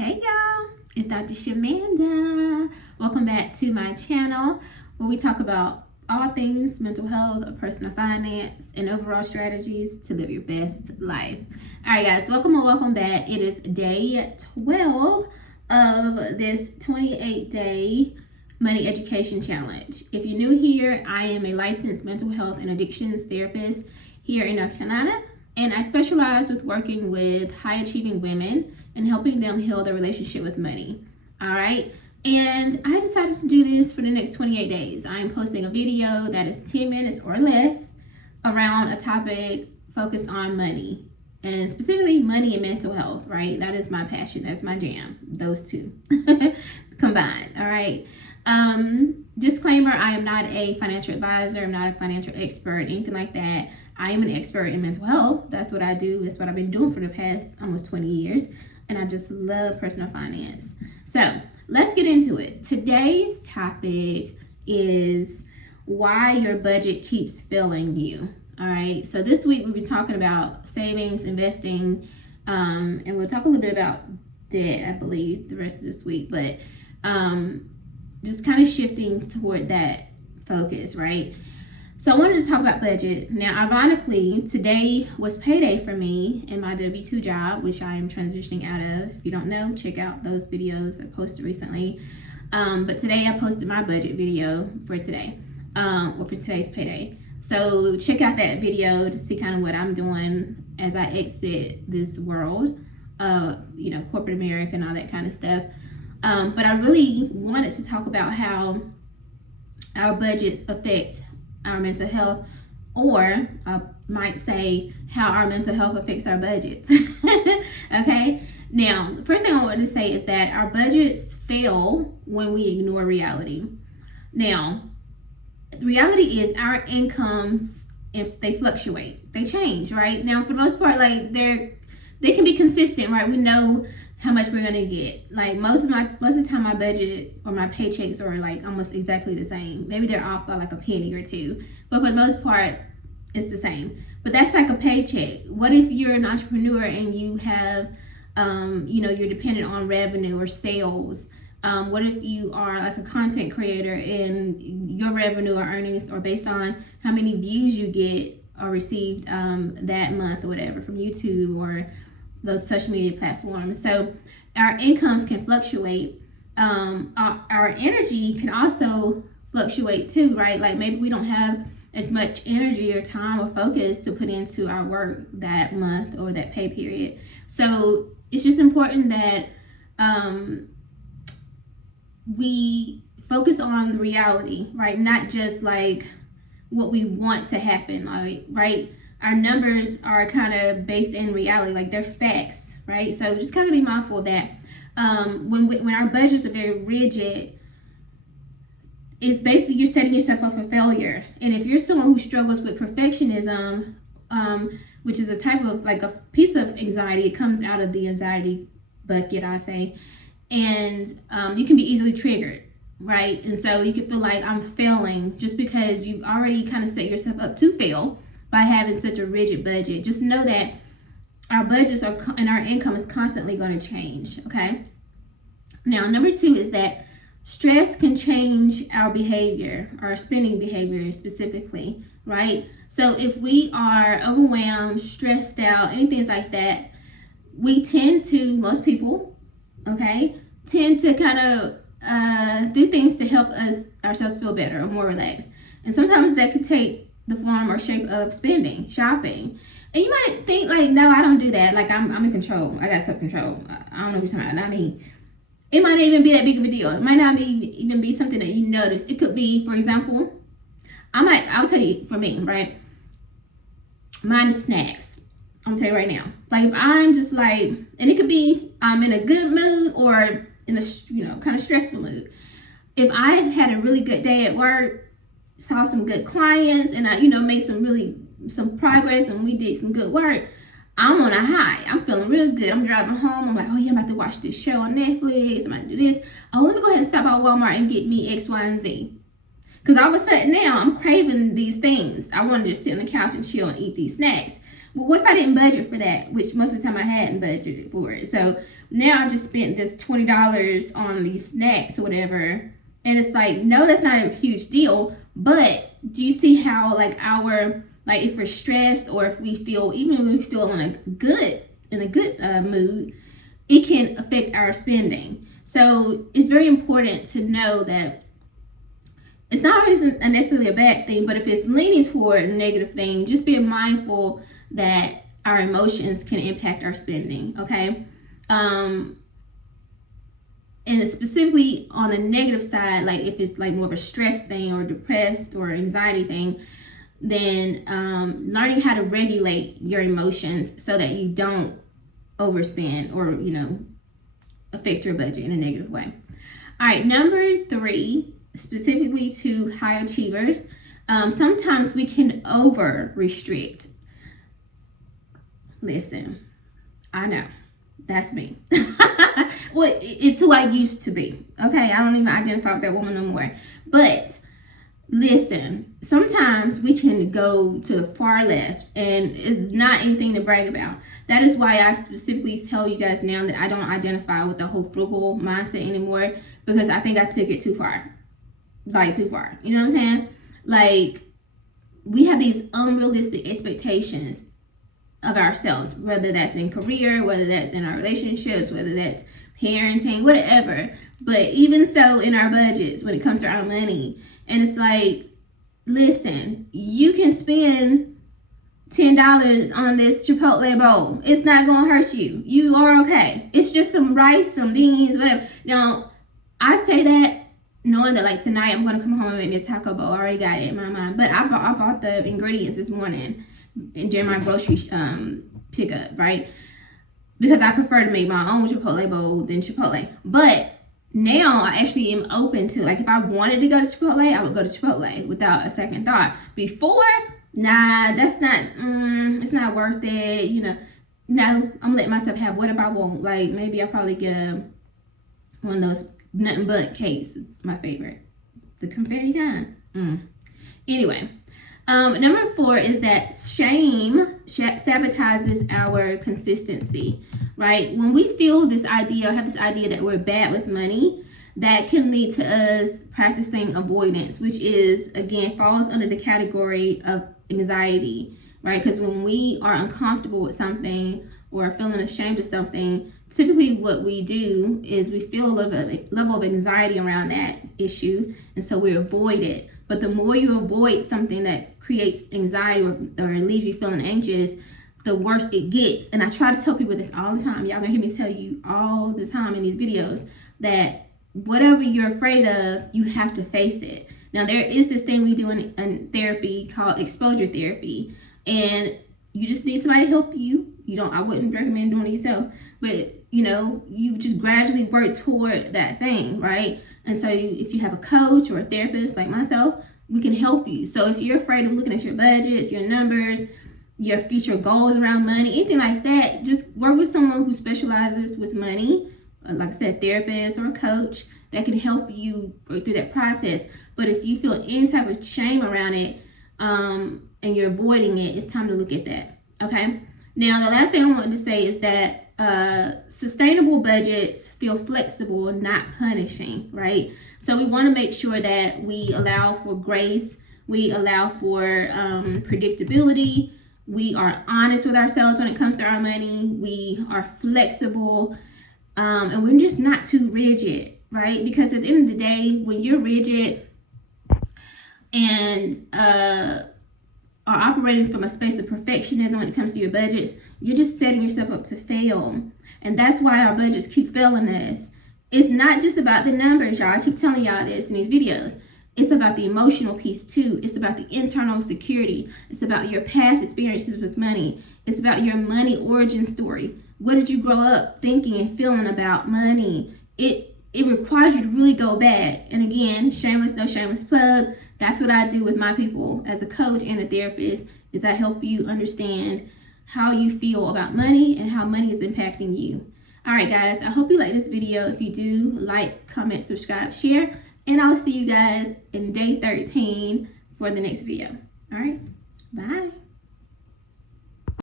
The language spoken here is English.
Hey y'all, it's Dr. Shamanda. Welcome back to my channel where we talk about all things mental health, personal finance, and overall strategies to live your best life. All right, guys, welcome back. It is day 12 of this 28-day money education challenge. If you're new here, I am a licensed mental health and addictions therapist here in North Carolina, and I specialize with working with high-achieving women and helping them heal their relationship with money. All right. And I decided to do this for the next 28 days. I am posting a video that is 10 minutes or less around a topic focused on money, and specifically money and mental health, right? That is my passion. That's my jam. Those two combined. All right. Disclaimer, I am not a financial advisor. I'm not a financial expert, anything like that. I am an expert in mental health. That's what I do. That's what I've been doing for the past almost 20 years. And I just love personal finance. So let's get into it. Today's topic is why your budget keeps failing you. All right. So this week we'll be talking about savings, investing, and we'll talk a little bit about debt, I believe, the rest of this week. But just kind of shifting toward that focus, right? So I wanted to talk about budget. Now, ironically, today was payday for me in my W-2 job, which I am transitioning out of. If you don't know, check out those videos I posted recently. But today I posted my budget video for today, or for today's payday. So check out that video to see kind of what I'm doing as I exit this world of, corporate America and all that kind of stuff. But I really wanted to talk about how our budgets affect our mental health, or I might say how our mental health affects our budgets. Okay, now the first thing I want to say is that our budgets fail when we ignore reality. Now, the reality is our incomes, if they fluctuate, they change, right? Now, for the most part, like they can be consistent, right? We know how much we're gonna get. Like most of the time my budget or my paychecks are like almost exactly the same. Maybe they're off by like a penny or two, but for the most part it's the same. But that's like a paycheck. What if you're an entrepreneur and you have you're dependent on revenue or sales? What if you are like a content creator and your revenue or earnings are based on how many views you get or received that month or whatever from YouTube or those social media platforms? So our incomes can fluctuate. Our energy can also fluctuate too, right? Like maybe we don't have as much energy or time or focus to put into our work that month or that pay period. So it's just important that we focus on the reality, right? Not just like what we want to happen, right? Our numbers are kind of based in reality, like they're facts, right? So just kind of be mindful that when our budgets are very rigid, it's basically you're setting yourself up for failure. And if you're someone who struggles with perfectionism, which is a type of like a piece of anxiety, it comes out of the anxiety bucket, I say, and you can be easily triggered, right? And so you can feel like I'm failing just because you've already kind of set yourself up to fail by having such a rigid budget. Just know that our budgets and our income is constantly going to change, okay? Now, number two is that stress can change our behavior, our spending behavior specifically, right? So if we are overwhelmed, stressed out, anything like that, we tend to, most people, okay, tend to kind of do things to help ourselves feel better or more relaxed. And sometimes that could take the form or shape of spending, shopping. And you might think like, no, I don't do that. Like I'm in control. I got self-control. I don't know what you're talking about. Not me. It might not even be that big of a deal. It might not even be something that you notice. It could be, for example, I'll tell you for me, right? Mine is snacks. I'm gonna tell you right now. Like if I'm just like, and it could be I'm in a good mood or in a kind of stressful mood. If I had a really good day at work, saw some good clients, and I made some progress, and we did some good work, I'm on a high. I'm feeling real good. I'm driving home. I'm like, oh yeah, I'm about to watch this show on Netflix. I'm about to do this. Oh, let me go ahead and stop by Walmart and get me X, Y, and Z. Because all of a sudden now I'm craving these things. I want to just sit on the couch and chill and eat these snacks. But what if I didn't budget for that? Which most of the time I hadn't budgeted for it. So now I just spent this $20 on these snacks or whatever. And it's like, no, that's not a huge deal. But do you see how like if we're stressed, or if we feel, even when we feel in a good mood, it can affect our spending. So it's very important to know that it's not always necessarily a bad thing, but if it's leaning toward a negative thing, just being mindful that our emotions can impact our spending, okay? And specifically on the negative side, like if it's like more of a stress thing or depressed or anxiety thing, then learning how to regulate your emotions so that you don't overspend or, affect your budget in a negative way. All right, number 3, specifically to high achievers, sometimes we can over restrict. Listen, I know, that's me. Well, it's who I used to be. Okay, I don't even identify with that woman no more. But listen, sometimes we can go to the far left, and it's not anything to brag about. That is why I specifically tell you guys now that I don't identify with the whole frugal mindset anymore, because I think I took it too far. Like, too far. You know what I'm saying? Like, we have these unrealistic expectations of ourselves, whether that's in career, whether that's in our relationships, whether that's parenting, whatever. But even so, in our budgets, when it comes to our money, and it's like, listen, you can spend $10 on this Chipotle bowl. It's not gonna hurt you. You are okay. It's just some rice, some beans, whatever. Now, I say that knowing that like tonight I'm gonna come home and make me a taco bowl. I already got it in my mind. But I bought the ingredients this morning during my grocery pickup, right? Because I prefer to make my own Chipotle bowl than Chipotle. But now I actually am open to, like, if I wanted to go to Chipotle, I would go to Chipotle without a second thought. Before, nah, that's not, it's not worth it, No, I'm letting myself have whatever I want. Like, maybe I'll probably get one of those nothing but cakes, my favorite. The confetti kind. Anyway. Number 4 is that shame sabotages our consistency, right? When we feel this idea or have this idea that we're bad with money, that can lead to us practicing avoidance, which is, again, falls under the category of anxiety, right? Because when we are uncomfortable with something or feeling ashamed of something, typically what we do is we feel a level of anxiety around that issue, and so we avoid it. But the more you avoid something that creates anxiety or leaves you feeling anxious, the worse it gets. And I try to tell people this all the time. Y'all gonna hear me tell you all the time in these videos that whatever you're afraid of, you have to face it. Now, there is this thing we do in therapy called exposure therapy. And you just need somebody to help you. I wouldn't recommend doing it yourself. But, you just gradually work toward that thing, right? And so if you have a coach or a therapist like myself, we can help you. So if you're afraid of looking at your budgets, your numbers, your future goals around money, anything like that, just work with someone who specializes with money, like I said, therapist or a coach that can help you work through that process. But if you feel any type of shame around it and you're avoiding it, it's time to look at that, okay? Now, the last thing I wanted to say is that sustainable budgets feel flexible, not punishing, right? So we want to make sure that we allow for grace, we allow for predictability, we are honest with ourselves when it comes to our money, we are flexible, and we're just not too rigid, right? Because at the end of the day, when you're rigid and are operating from a space of perfectionism when it comes to your budgets, you're just setting yourself up to fail. And that's why our budgets keep failing us. It's not just about the numbers, y'all. I keep telling y'all this in these videos. It's about the emotional piece too. It's about the internal security. It's about your past experiences with money. It's about your money origin story. What did you grow up thinking and feeling about money? It requires you to really go back. And again, shameless, no shameless plug. That's what I do with my people as a coach and a therapist, is I help you understand how you feel about money and how money is impacting you. All right, guys, I hope you like this video. If you do, like, comment, subscribe, share, and I'll see you guys in day 13 for the next video. All right, bye.